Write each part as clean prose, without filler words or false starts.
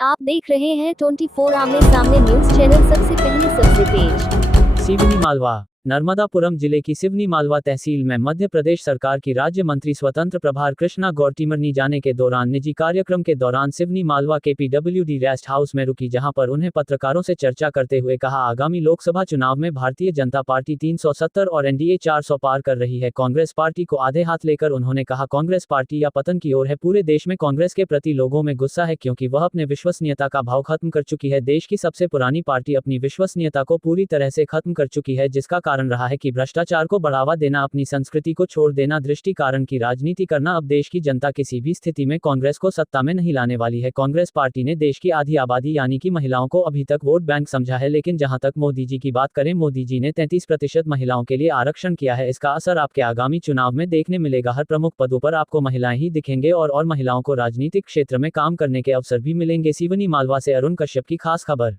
आप देख रहे हैं 24 आमने सामने न्यूज चैनल। सबसे पहले सबसे तेज। सिवनी मालवा। नर्मदापुरम जिले की सिवनी मालवा तहसील में मध्य प्रदेश सरकार की राज्य मंत्री स्वतंत्र प्रभार कृष्णा गौर टिमरनी जाने के दौरान निजी कार्यक्रम के दौरान सिवनी मालवा के PWD रेस्ट हाउस में रुकी, जहां पर उन्हें पत्रकारों से चर्चा करते हुए कहा, आगामी लोकसभा चुनाव में भारतीय जनता पार्टी 370 और NDA 400 पार कर रही है। कांग्रेस पार्टी को आधे हाथ लेकर उन्होंने कहा, कांग्रेस पार्टी या पतन की ओर है। पूरे देश में कांग्रेस के प्रति लोगों में गुस्सा है, क्योंकि वह अपने विश्वसनीयता का भाव खत्म कर चुकी है। देश की सबसे पुरानी पार्टी अपनी विश्वसनीयता को पूरी तरह से खत्म कर चुकी है, जिसका कारण रहा है कि भ्रष्टाचार को बढ़ावा देना, अपनी संस्कृति को छोड़ देना, दृष्टि कारण की राजनीति करना। अब देश की जनता किसी भी स्थिति में कांग्रेस को सत्ता में नहीं लाने वाली है। कांग्रेस पार्टी ने देश की आधी आबादी यानी कि महिलाओं को अभी तक वोट बैंक समझा है, लेकिन जहां तक मोदी जी की बात करें, मोदी जी ने 33% महिलाओं के लिए आरक्षण किया है। इसका असर आपके आगामी चुनाव में देखने मिलेगा। हर प्रमुख पदों पर आपको महिलाएं ही दिखेंगे और महिलाओं को राजनीतिक क्षेत्र में काम करने के अवसर भी मिलेंगे। सिवनी मालवा से अरुण कश्यप की खास खबर।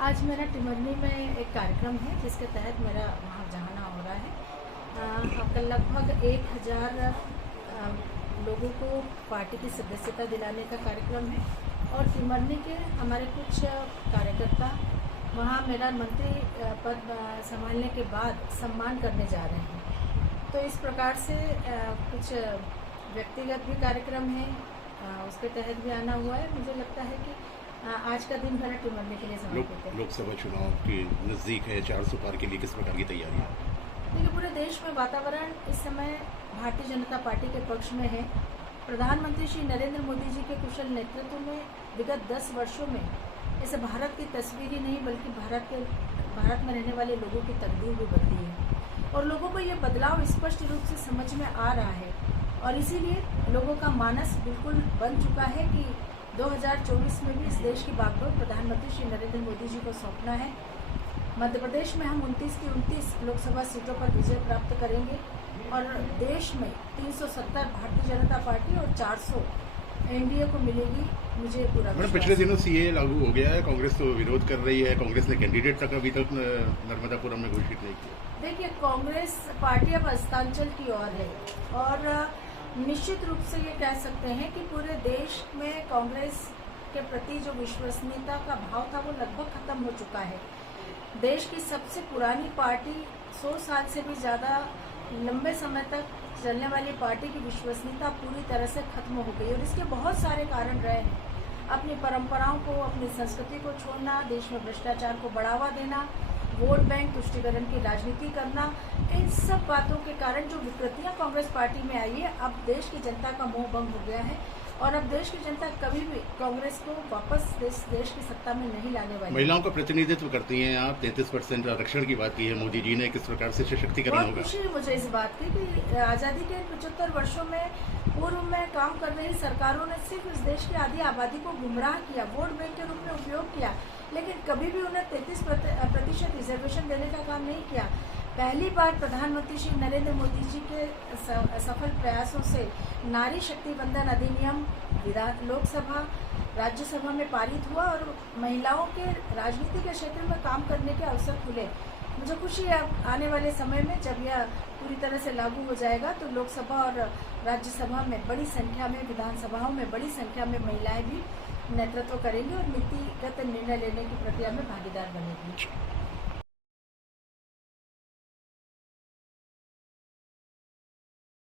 आज मेरा टिमरनी में एक कार्यक्रम है, जिसके तहत मेरा वहाँ जाना हो रहा है। कल लगभग 1000 लोगों को पार्टी की सदस्यता दिलाने का कार्यक्रम है और टिमरनी के हमारे कुछ कार्यकर्ता वहाँ मेरा मंत्री पद संभालने के बाद सम्मान करने जा रहे हैं। तो इस प्रकार से कुछ व्यक्तिगत भी कार्यक्रम है, उसके तहत भी आना हुआ है। मुझे लगता है कि आज का दिन भर टिमरनी के लिए समर्पित है। लोकसभा चुनाव के नज़दीक है, 400 पार के लिए किस प्रकार की तैयारी है? देखिए, पूरे देश में वातावरण इस समय भारतीय जनता पार्टी के पक्ष में है। प्रधानमंत्री श्री नरेंद्र मोदी जी के कुशल नेतृत्व में विगत 10 वर्षों में इस भारत की तस्वीर ही नहीं, बल्कि भारत में रहने वाले लोगों की तकदीर भी बदली है और लोगों को ये बदलाव स्पष्ट रूप से समझ में आ रहा है और इसीलिए लोगों का मानस बिल्कुल बन चुका है कि 2024 में भी इस देश की बागडोर प्रधानमंत्री श्री नरेंद्र मोदी जी को सौंपना है। मध्य प्रदेश में हम 29 की 29 लोकसभा सीटों पर विजय प्राप्त करेंगे और देश में 370 भारतीय जनता पार्टी और 400 NDA को मिलेगी। मुझे पूरा पिछले दिनों CA लागू हो गया है, कांग्रेस तो विरोध कर रही है। कांग्रेस ने कैंडिडेट तक अभी तक नर्मदापुरम में घोषित नहीं किया। देखिए, कांग्रेस पार्टी अब हस्तांचल की ओर है और निश्चित रूप से ये कह सकते हैं कि पूरे देश में कांग्रेस के प्रति जो विश्वसनीयता का भाव था वो लगभग खत्म हो चुका है। देश की सबसे पुरानी पार्टी, 100 साल से भी ज़्यादा लंबे समय तक चलने वाली पार्टी की विश्वसनीयता पूरी तरह से खत्म हो गई और इसके बहुत सारे कारण रहे हैं। अपनी परंपराओं को, अपनी संस्कृति को छोड़ना, देश में भ्रष्टाचार को बढ़ावा देना, वोट बैंक तुष्टीकरण की राजनीति करना, इन सब बातों के कारण जो विकृतियां कांग्रेस पार्टी में आई है, अब देश की जनता का मोह भंग हो गया है और अब देश की जनता कभी भी कांग्रेस को वापस देश की सत्ता में नहीं लाने वाली। महिलाओं का प्रतिनिधित्व करती हैं आप, 33% आरक्षण की बात की है मोदी जी ने, किस प्रकार से सशक्तिकरण होगा? खुशी है मुझे इस बात की कि आज़ादी के 75 वर्षों में पूर्व में काम कर रही सरकारों ने सिर्फ इस देश की आधी आबादी को गुमराह किया, वोट बैंक के रूप में उपयोग किया, लेकिन कभी भी उन्हें 33% रिजर्वेशन देने का काम नहीं किया। पहली बार प्रधानमंत्री श्री नरेंद्र मोदी जी के सफल प्रयासों से नारी शक्ति वंदन अधिनियम लोकसभा राज्यसभा में पारित हुआ और महिलाओं के राजनीति के क्षेत्र में काम करने के अवसर खुले। मुझे खुशी है आने वाले समय में जब यह पूरी तरह से लागू हो जाएगा तो लोकसभा और राज्यसभा में बड़ी संख्या में, विधानसभाओं में बड़ी संख्या में महिलाएं भी नेतृत्व करेंगी और नीतिगत निर्णय लेने की प्रक्रिया में भागीदार बनेगी।